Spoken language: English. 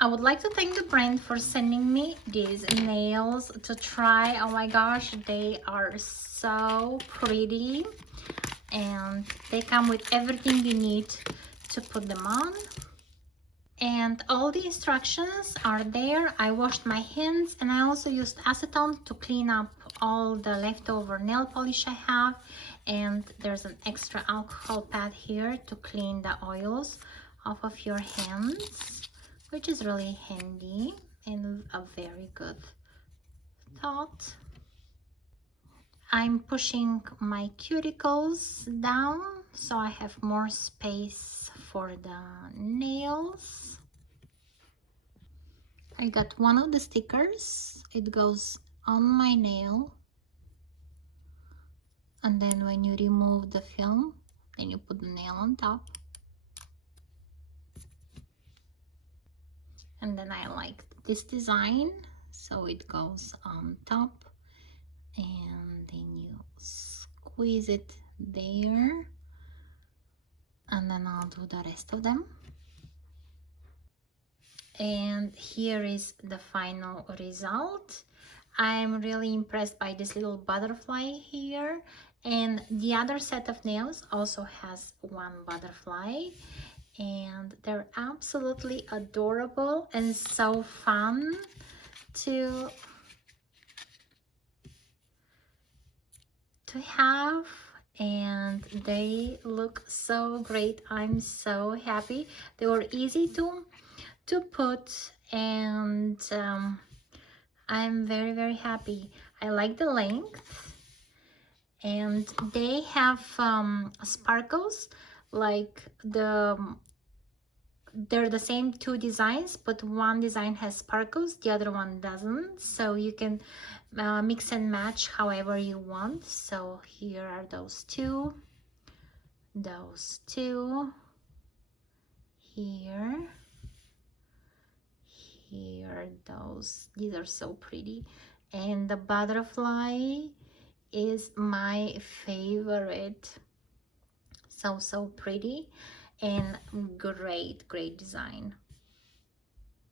I would like to thank the brand for sending me these nails to try. Oh my gosh, they are so pretty and they come with everything you need to put them on. And all the instructions are there. I washed my hands and I also used acetone to clean up all the leftover nail polish I have. And there's an extra alcohol pad here to clean the oils off of your hands, which is really handy and a very good thought. I'm pushing my cuticles down so I have more space for the nails. I got one of the stickers. It goes on my nail. And then when you remove the film, then you put the nail on top. And then I like this design, so it goes on top. And then you squeeze it there. And then I'll do the rest of them. And here is the final result. I'm really impressed by this little butterfly here, and the other set of nails also has one butterfly, and they're absolutely adorable and so fun to have, and they look so great. I'm so happy. They were easy to put, and I'm very happy. I like the length, and they have sparkles, like they're the same two designs, but one design has sparkles, the other one doesn't, so you can mix and match however you want. So here are those two, here, these are so pretty, and the butterfly is my favorite. So pretty and great design.